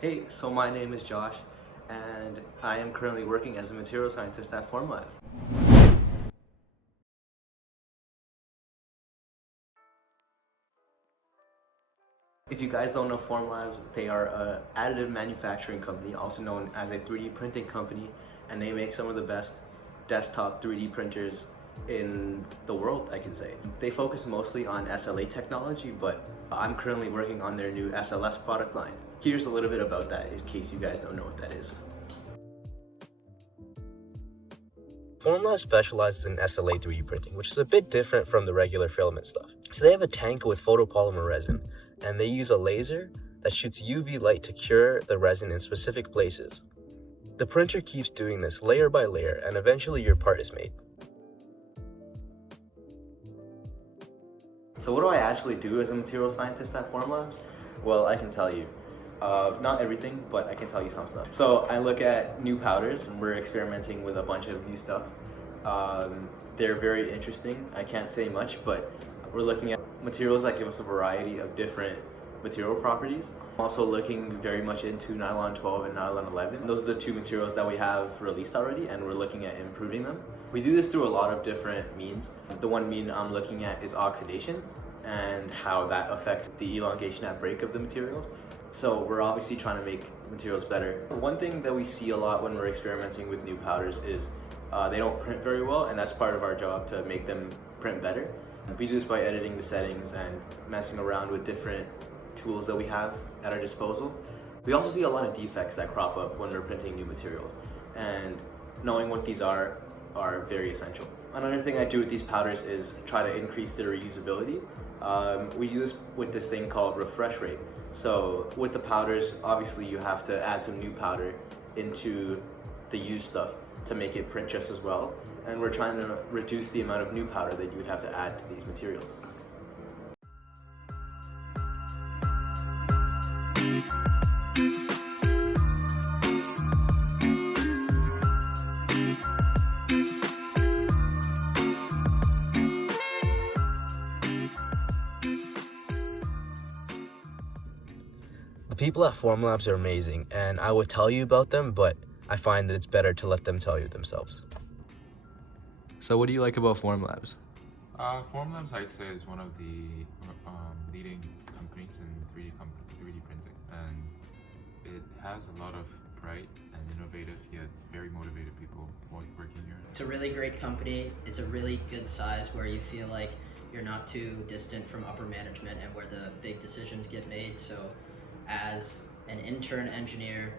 Hey, so my name is Josh, and I am currently working as a material scientist at Formlabs. If you guys don't know Formlabs, they are an additive manufacturing company, also known as a 3D printing company, and they make some of the best desktop 3D printers in the world, I can say. They focus mostly on SLA technology, but I'm currently working on their new SLS product line. Here's a little bit about that in case you guys don't know what that is. Formlabs specializes in SLA 3D printing, which is a bit different from the regular filament stuff. So they have a tank with photopolymer resin, and they use a laser that shoots UV light to cure the resin in specific places. The printer keeps doing this layer by layer, and eventually your part is made. So what do I actually do as a material scientist at Formlabs? Well, I can tell you. Not everything, but I can tell you some stuff. So I look at new powders, and we're experimenting with a bunch of new stuff. They're very interesting. I can't say much, but we're looking at materials that give us a variety of different material properties. I'm also looking very much into nylon 12 and nylon 11. Those are the two materials that we have released already, and we're looking at improving them. We do this through a lot of different means. The one mean I'm looking at is oxidation and how that affects the elongation at break of the materials. So we're obviously trying to make materials better. One thing that we see a lot when we're experimenting with new powders is they don't print very well, and that's part of our job to make them print better. We do this by editing the settings and messing around with different tools that we have at our disposal. We also see a lot of defects that crop up when we're printing new materials, and knowing what these are very essential. Another thing I do with these powders is try to increase their reusability. We do this with this thing called refresh rate. So with the powders, obviously you have to add some new powder into the used stuff to make it print just as well. And we're trying to reduce the amount of new powder that you would have to add to these materials. The people at Formlabs are amazing, and I would tell you about them, but I find that it's better to let them tell you themselves. So what do you like about Formlabs? Formlabs, I say, is one of the leading companies in 3D printing, and it has a lot of bright and innovative yet very motivated people working here. It's a really great company. It's a really good size where you feel like you're not too distant from upper management and where the big decisions get made. So as an intern engineer,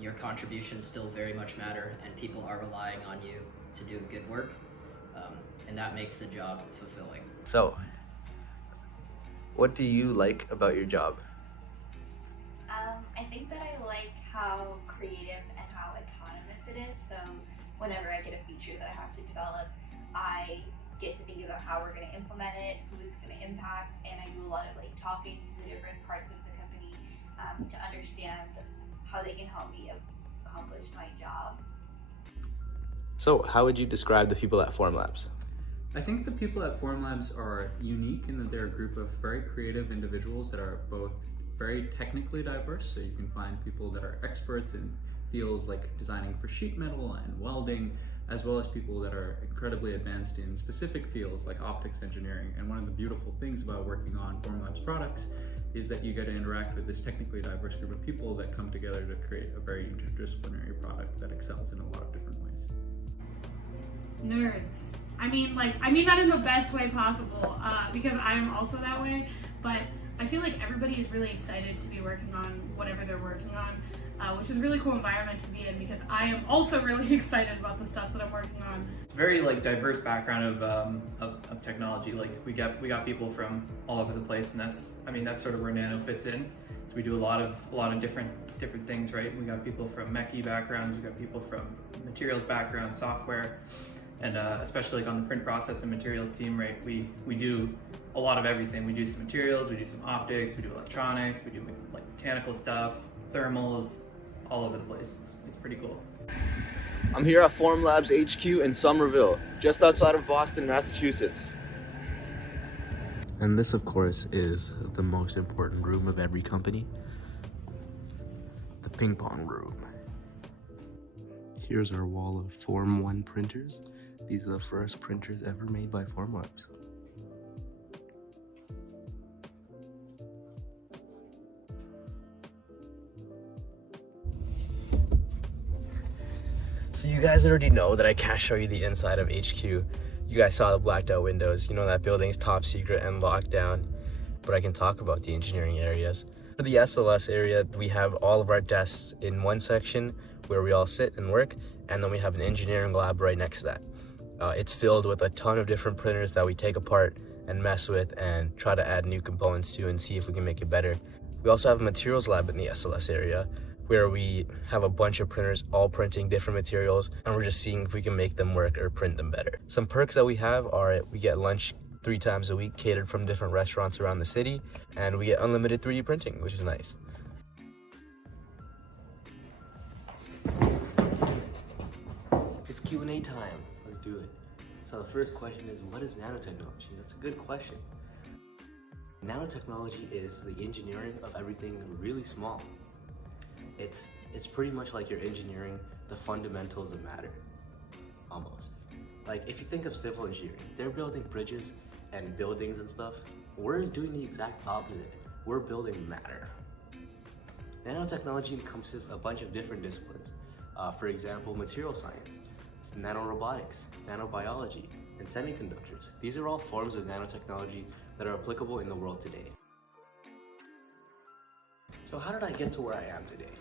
your contributions still very much matter, and people are relying on you to do good work, and that makes the job fulfilling. So, what do you like about your job? I think that I like how creative and how autonomous it is. So whenever I get a feature that I have to develop, I get to think about how we're going to implement it, who it's going to impact, and I do a lot of talking to the different parts of the company to understand how they can help me accomplish my job. So, how would you describe the people at Formlabs? I think the people at Formlabs are unique in that they're a group of very creative individuals that are both very technically diverse. So you can find people that are experts in fields like designing for sheet metal and welding, as well as people that are incredibly advanced in specific fields like optics engineering. And one of the beautiful things about working on Formlabs products is that you get to interact with this technically diverse group of people that come together to create a very interdisciplinary product that excels in a lot of different ways. Nerds. I mean that in the best way possible, because I'm also that way, but I feel like everybody is really excited to be working on whatever they're working on, which is a really cool environment to be in, because I am also really excited about the stuff that I'm working on. It's very diverse background of technology. We got people from all over the place, and that's sort of where Nano fits in. So we do a lot of different things, right? We got people from mechie backgrounds, we got people from materials backgrounds, software, and especially on the print process and materials team, right? We do a lot of everything. We do some materials, we do some optics, we do electronics, we do mechanical stuff, thermals, all over the place. It's pretty cool. I'm here at Formlabs HQ in Somerville, just outside of Boston, Massachusetts. And this, of course, is the most important room of every company. ping pong room. Here's our wall of Form 1 printers. These are the first printers ever made by Formlabs. So you guys already know that I can't show you the inside of HQ. You guys saw the blacked out windows. You know that building's top secret and locked down. But I can talk about the engineering areas. For the SLS area, we have all of our desks in one section where we all sit and work, and then we have an engineering lab right next to that. It's filled with a ton of different printers that we take apart and mess with and try to add new components to and see if we can make it better. We also have a materials lab in the SLS area where we have a bunch of printers all printing different materials, and we're just seeing if we can make them work or print them better. Some perks that we have are we get lunch 3 times a week catered from different restaurants around the city, and we get unlimited 3D printing, which is nice. It's Q&A time. Let's do it. So the first question is, what is nanotechnology? That's a good question. Nanotechnology is the engineering of everything really small. It's pretty much like you're engineering the fundamentals of matter, almost. Like if you think of civil engineering, they're building bridges and buildings and stuff. We're doing the exact opposite. We're building matter. Nanotechnology encompasses a bunch of different disciplines. For example, material science, nanorobotics, nanobiology, and semiconductors. These are all forms of nanotechnology that are applicable in the world today. So how did I get to where I am today?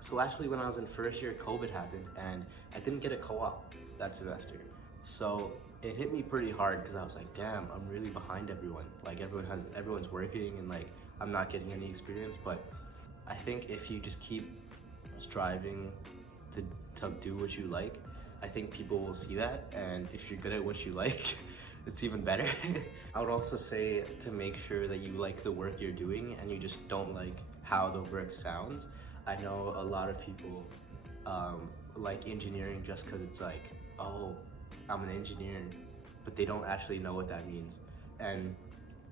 So actually when I was in first year, COVID happened and I didn't get a co-op that semester. So it hit me pretty hard because I was like, damn, I'm really behind everyone. Like everyone's working and like I'm not getting any experience. But I think if you just keep striving to do what you like, I think people will see that, and if you're good at what you like, it's even better. I would also say to make sure that you like the work you're doing and you just don't like how the work sounds. I know a lot of people like engineering just because it's like, oh, I'm an engineer, but they don't actually know what that means. And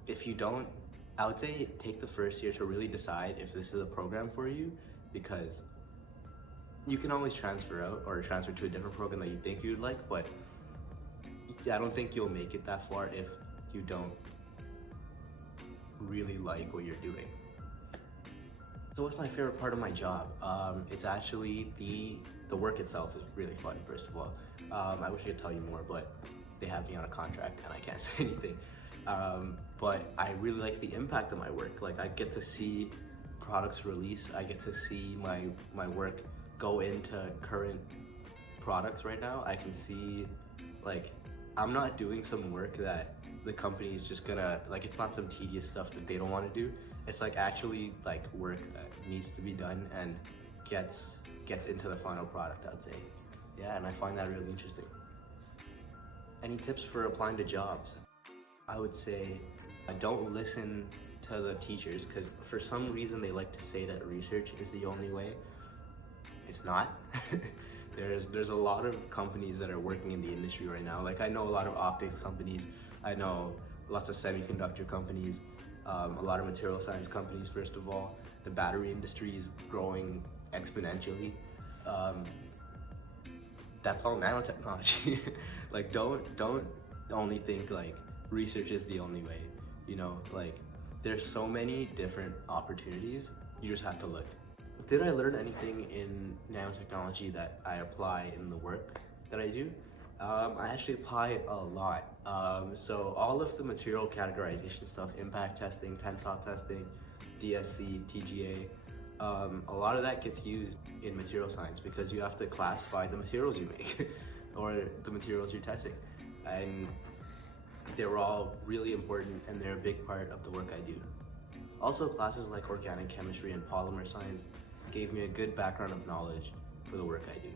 if you don't, I would say take the first year to really decide if this is a program for you, because you can always transfer out or transfer to a different program that you think you'd like, but I don't think you'll make it that far if you don't really like what you're doing. So what's my favorite part of my job? It's actually the work itself is really fun, first of all. I wish I could tell you more, but they have me on a contract and I can't say anything. But I really like the impact of my work. Like I get to see products release, I get to see my work go into current products right now. I can see, like, I'm not doing some work that the company is just gonna, like, it's not some tedious stuff that they don't want to do. It's like actually like work that needs to be done and gets into the final product, I'd say. Yeah, and I find that really interesting. Any tips for applying to jobs? I would say don't listen to the teachers, because for some reason they like to say that research is the only way. It's not. There's a lot of companies that are working in the industry right now. Like I know a lot of optics companies, I know lots of semiconductor companies, a lot of material science companies. First of all, the battery industry is growing exponentially. That's all nanotechnology. Like don't only think like research is the only way, you know, like there's so many different opportunities, you just have to look. Did I learn anything in nanotechnology that I apply in the work that I do? I actually apply a lot. So all of the material categorization stuff, impact testing, tensile testing, DSC, TGA, a lot of that gets used in material science because you have to classify the materials you make or the materials you're testing. And they're all really important and they're a big part of the work I do. Also, classes like organic chemistry and polymer science gave me a good background of knowledge for the work I do.